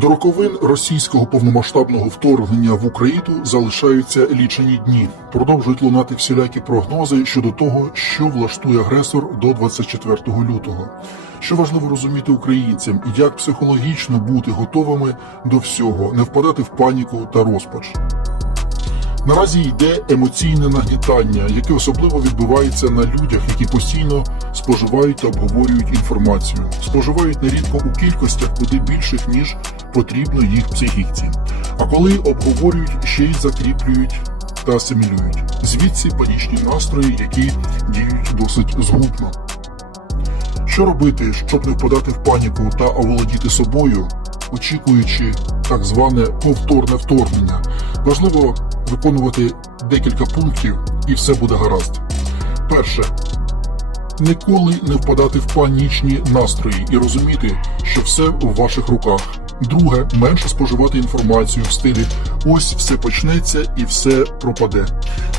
До роковин російського повномасштабного вторгнення в Україну залишаються лічені дні. Продовжують лунати всілякі прогнози щодо того, що влаштує агресор до 24 лютого. Що важливо розуміти українцям, і як психологічно бути готовими до всього, не впадати в паніку та розпач. Наразі йде емоційне нагнітання, яке особливо відбувається на людях, які постійно споживають та обговорюють інформацію, споживають нерідко у кількостях куди більших ніж потрібно їх психіці. А коли обговорюють, ще й закріплюють та асимілюють. Звідси панічні настрої, які діють досить згубно. Що робити, щоб не впадати в паніку та оволодіти собою, очікуючи так зване повторне вторгнення? Важливо виконувати декілька пунктів, і все буде гаразд. Перше. Ніколи не впадати в панічні настрої і розуміти, що все у ваших руках. Друге, менше споживати інформацію в стилі ось все почнеться і все пропаде.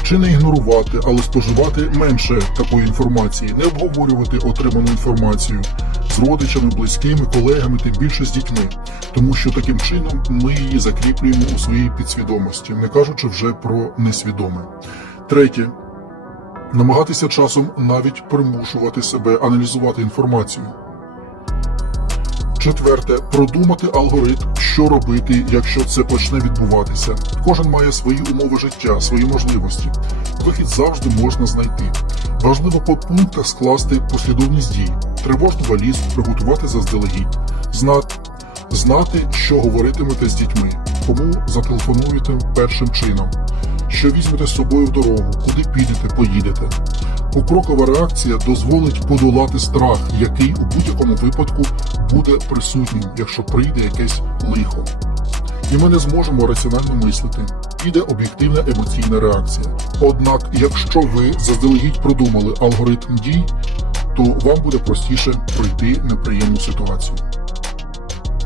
Чи не ігнорувати, але споживати менше такої інформації, не обговорювати отриману інформацію з родичами, близькими, колегами, тим більше з дітьми, тому що таким чином ми її закріплюємо у своїй підсвідомості, не кажучи вже про несвідоме. Третє. Намагатися часом навіть примушувати себе аналізувати інформацію. Четверте, продумати алгоритм, що робити, якщо це почне відбуватися. Кожен має свої умови життя, свої можливості. Вихід завжди можна знайти. Важливо по пунктах скласти послідовність дій, тривожну валізу приготувати заздалегідь, знати, знати, що говоритимете з дітьми, кому зателефонуєте першим чином, що візьмете з собою в дорогу, куди підете, поїдете. Покрокова реакція дозволить подолати страх, який у будь-якому випадку буде присутнім, якщо прийде якесь лихо. І ми не зможемо раціонально мислити. Піде об'єктивна емоційна реакція. Однак, якщо ви заздалегідь продумали алгоритм дій, то вам буде простіше пройти неприємну ситуацію.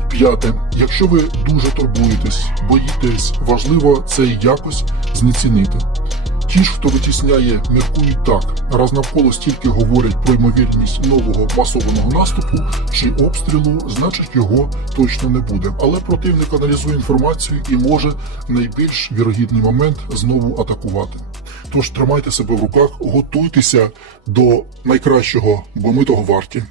П'яте, якщо ви дуже турбуєтесь, боїтесь, важливо це якось знецінити. Ті ж, хто витісняє, міркують так, раз навколо стільки говорять про ймовірність нового масованого наступу чи обстрілу, значить його точно не буде. Але противник аналізує інформацію і може найбільш вірогідний момент знову атакувати. Тож тримайте себе в руках, готуйтеся до найкращого, бо ми того варті.